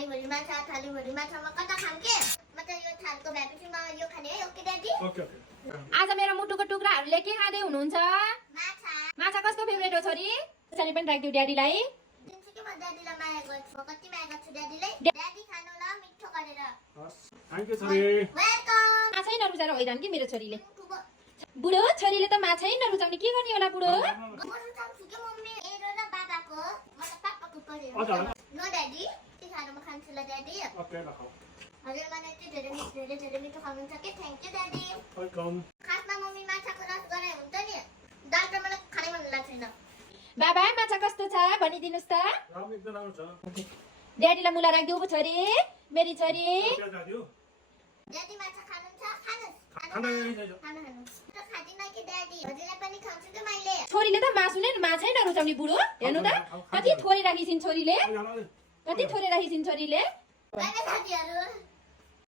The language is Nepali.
थालीभरि माछामा कता खाम के म त यो थालको भएपछि म यो खाने है ओके ड्याडी ओके आज मेरो मुटुको टुक्राहरूले के खाँदै हुनुहुन्छ माछा माछा कसको फेभरेट हो छोरी त्यसैले पनि राखिदिउ ड्याडीलाई दिन्छु कि म ड्याडीलाई माया गर्छु म कति माया गर्छु ड्याडीलाई ड्याडी खानु ल मिठो गरेर थ्यांक यू छोरी वेलकम माछै नरुचाएर होइरान कि मेरो छोरीले बुढो छोरीले त माछै नरुचाउने के गर्ने होला बुढो गर्नु सक्छु के मम्मी एरो र बाबाको म त पापाको परेर हजुर नो ड्याडी के खानु म खान्छु ल ड्याडी ओके राखौ हजुर मलाई चाहिँ धेरै मिठो खानुहुन्छ के थ्याङ्क यू ड्याडी वेलकम खासमा मम्मी माछाको रस गराए हुन्छ नि दाल त मलाई खानै मन लाग्छ छैन बाबा माछा कस्तो छ भनिदिनुस् त राम्रो एकदम राम्रो छ ड्याडीलाई मुला राखिदिउ छोरी मेरी छोरी क्या दाजु ड्याडी माछा खानुहुन्छ खानुस् खाना यही छ खानु त खादिन कि ड्याडी हजुरलाई पनि खुवाउँछु कि मैले छोरीले त माछै नरुचाउने बुढो हेर्नु त कति थोरै राखिसिन् छोरीले कति थोरै राखिसिन् छोरीले बाइ बाइ साथीहरू